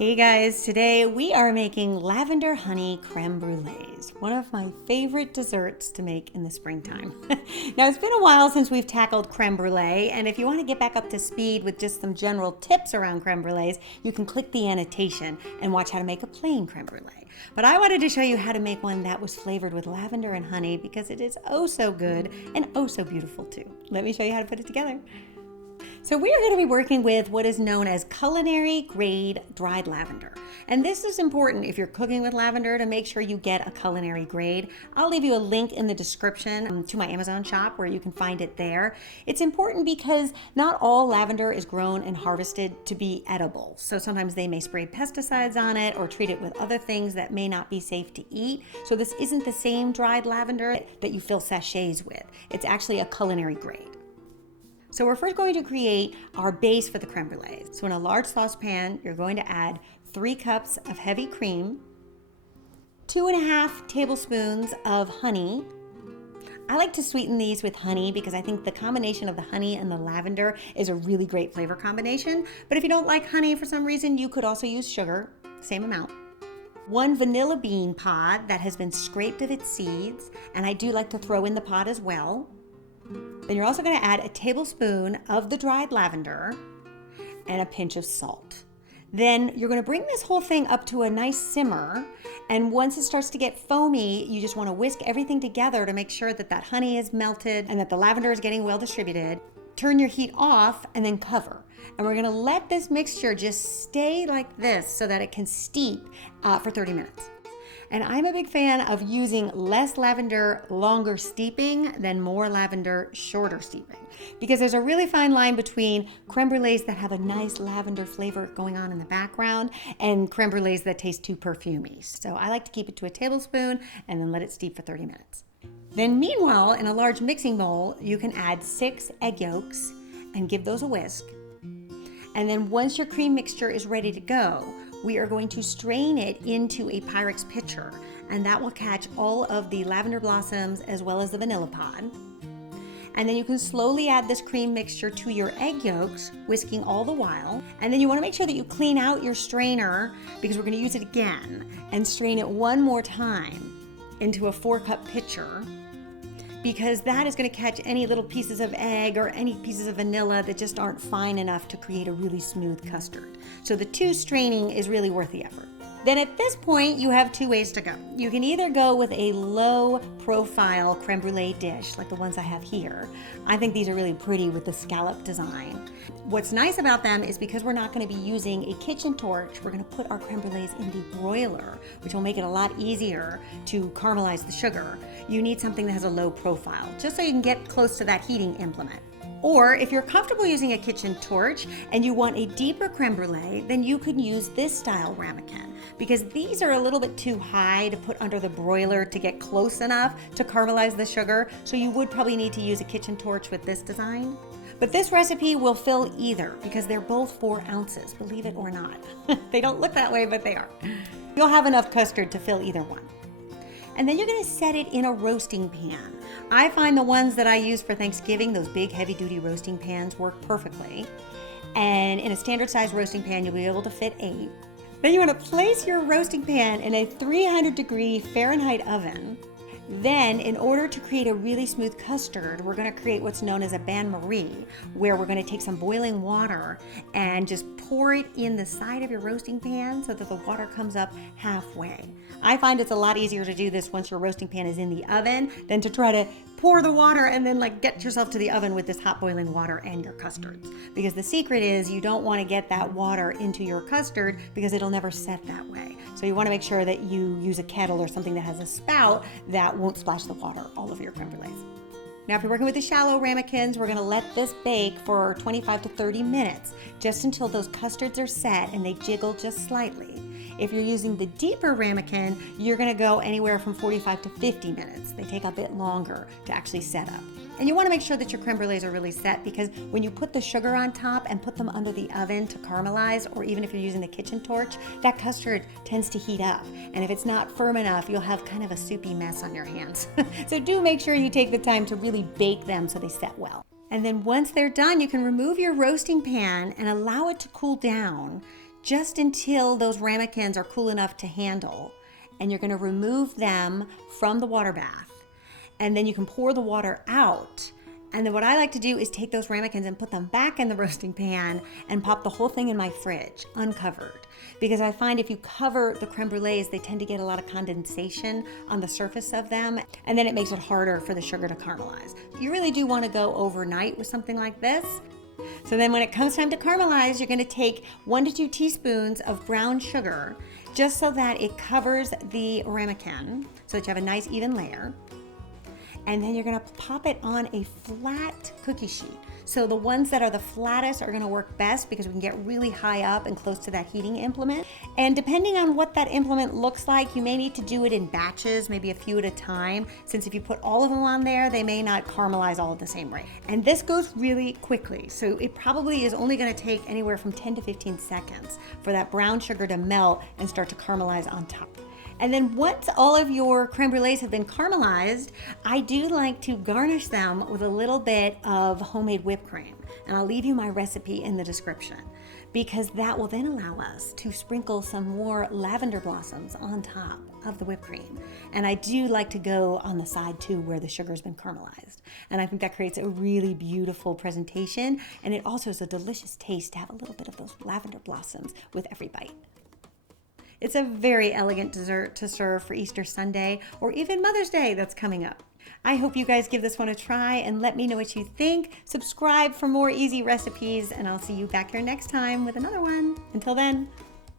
Hey guys, today we are making lavender honey creme brulees, one of my favorite desserts to make in the springtime. Now it's been a while since we've tackled creme brulee, and if you want to get back up to speed with just some general tips around creme brulees, you can click the annotation and watch how to make a plain creme brulee. But I wanted to show you how to make one that was flavored with lavender and honey because it is oh so good and oh so beautiful too. Let me show you how to put it together. So we are going to be working with what is known as culinary grade dried lavender. And this is important if you're cooking with lavender to make sure you get a culinary grade. I'll leave you a link in the description to my Amazon shop where you can find it there. It's important because not all lavender is grown and harvested to be edible. So sometimes they may spray pesticides on it or treat it with other things that may not be safe to eat. So this isn't the same dried lavender that you fill sachets with. It's actually a culinary grade. So we're first going to create our base for the creme brulee. So in a large saucepan, you're going to add 3 cups of heavy cream, 2.5 tablespoons of honey. I like to sweeten these with honey because I think the combination of the honey and the lavender is a really great flavor combination. But if you don't like honey for some reason, you could also use sugar, same amount. 1 vanilla bean pod that has been scraped of its seeds, and I do like to throw in the pod as well. Then you're also going to add a tablespoon of the dried lavender and a pinch of salt. Then you're going to bring this whole thing up to a nice simmer, and once it starts to get foamy, you just want to whisk everything together to make sure that that honey is melted and that the lavender is getting well distributed. Turn your heat off and then cover. And we're going to let this mixture just stay like this so that it can steep for 30 minutes. And I'm a big fan of using less lavender, longer steeping than more lavender, shorter steeping. Because there's a really fine line between creme brulees that have a nice lavender flavor going on in the background and creme brulees that taste too perfumey. So I like to keep it to a tablespoon and then let it steep for 30 minutes. Then meanwhile, in a large mixing bowl, you can add 6 egg yolks and give those a whisk. And then once your cream mixture is ready to go, we are going to strain it into a Pyrex pitcher, and that will catch all of the lavender blossoms as well as the vanilla pod. And then you can slowly add this cream mixture to your egg yolks, whisking all the while. And then you want to make sure that you clean out your strainer because we're going to use it again, and strain it one more time into a 4-cup pitcher, because that is going to catch any little pieces of egg or any pieces of vanilla that just aren't fine enough to create a really smooth custard. So the 2 straining is really worth the effort. Then at this point, you have 2 ways to go. You can either go with a low profile creme brulee dish, like the ones I have here. I think these are really pretty with the scallop design. What's nice about them is because we're not going to be using a kitchen torch, we're going to put our creme brulees in the broiler, which will make it a lot easier to caramelize the sugar. You need something that has a low profile, just so you can get close to that heating implement. Or if you're comfortable using a kitchen torch and you want a deeper creme brulee, then you can use this style ramekin, because these are a little bit too high to put under the broiler to get close enough to caramelize the sugar, so you would probably need to use a kitchen torch with this design. But this recipe will fill either because they're both 4 ounces, believe it or not. They don't look that way, but they are. You'll have enough custard to fill either one. And then you're going to set it in a roasting pan. I find the ones that I use for Thanksgiving, those big heavy-duty roasting pans, work perfectly. And in a standard size roasting pan, you'll be able to fit 8. Then you want to place your roasting pan in a 300-degree Fahrenheit oven. Then, in order to create a really smooth custard, we're going to create what's known as a bain-marie, where we're going to take some boiling water and just pour it in the side of your roasting pan so that the water comes up halfway. I find it's a lot easier to do this once your roasting pan is in the oven than to try to pour the water and then get yourself to the oven with this hot boiling water and your custards. Because the secret is you don't want to get that water into your custard because it'll never set that way. So you want to make sure that you use a kettle or something that has a spout that won't splash the water all over your creme brulees. Now, if you're working with the shallow ramekins, we're going to let this bake for 25 to 30 minutes, just until those custards are set and they jiggle just slightly. If you're using the deeper ramekin, you're going to go anywhere from 45 to 50 minutes. They take a bit longer to actually set up. And you want to make sure that your creme brulees are really set, because when you put the sugar on top and put them under the oven to caramelize, or even if you're using the kitchen torch, that custard tends to heat up. And if it's not firm enough, you'll have kind of a soupy mess on your hands. So do make sure you take the time to really bake them so they set well. And then once they're done, you can remove your roasting pan and allow it to cool down just until those ramekins are cool enough to handle. And you're going to remove them from the water bath. And then you can pour the water out. And then what I like to do is take those ramekins and put them back in the roasting pan and pop the whole thing in my fridge, uncovered. Because I find if you cover the creme brulees, they tend to get a lot of condensation on the surface of them, and then it makes it harder for the sugar to caramelize. You really do want to go overnight with something like this. So then when it comes time to caramelize, you're going to take 1 to 2 teaspoons of brown sugar, just so that it covers the ramekin, so that you have a nice even layer. And then you're gonna pop it on a flat cookie sheet. So the ones that are the flattest are gonna work best because we can get really high up and close to that heating implement. And depending on what that implement looks like, you may need to do it in batches, maybe a few at a time, since if you put all of them on there, they may not caramelize all at the same rate. And this goes really quickly, so it probably is only gonna take anywhere from 10 to 15 seconds for that brown sugar to melt and start to caramelize on top. And then once all of your creme brulees have been caramelized, I do like to garnish them with a little bit of homemade whipped cream. And I'll leave you my recipe in the description, because that will then allow us to sprinkle some more lavender blossoms on top of the whipped cream. And I do like to go on the side too where the sugar's been caramelized. And I think that creates a really beautiful presentation. And it also is a delicious taste to have a little bit of those lavender blossoms with every bite. It's a very elegant dessert to serve for Easter Sunday or even Mother's Day that's coming up. I hope you guys give this one a try and let me know what you think. Subscribe for more easy recipes, and I'll see you back here next time with another one. Until then.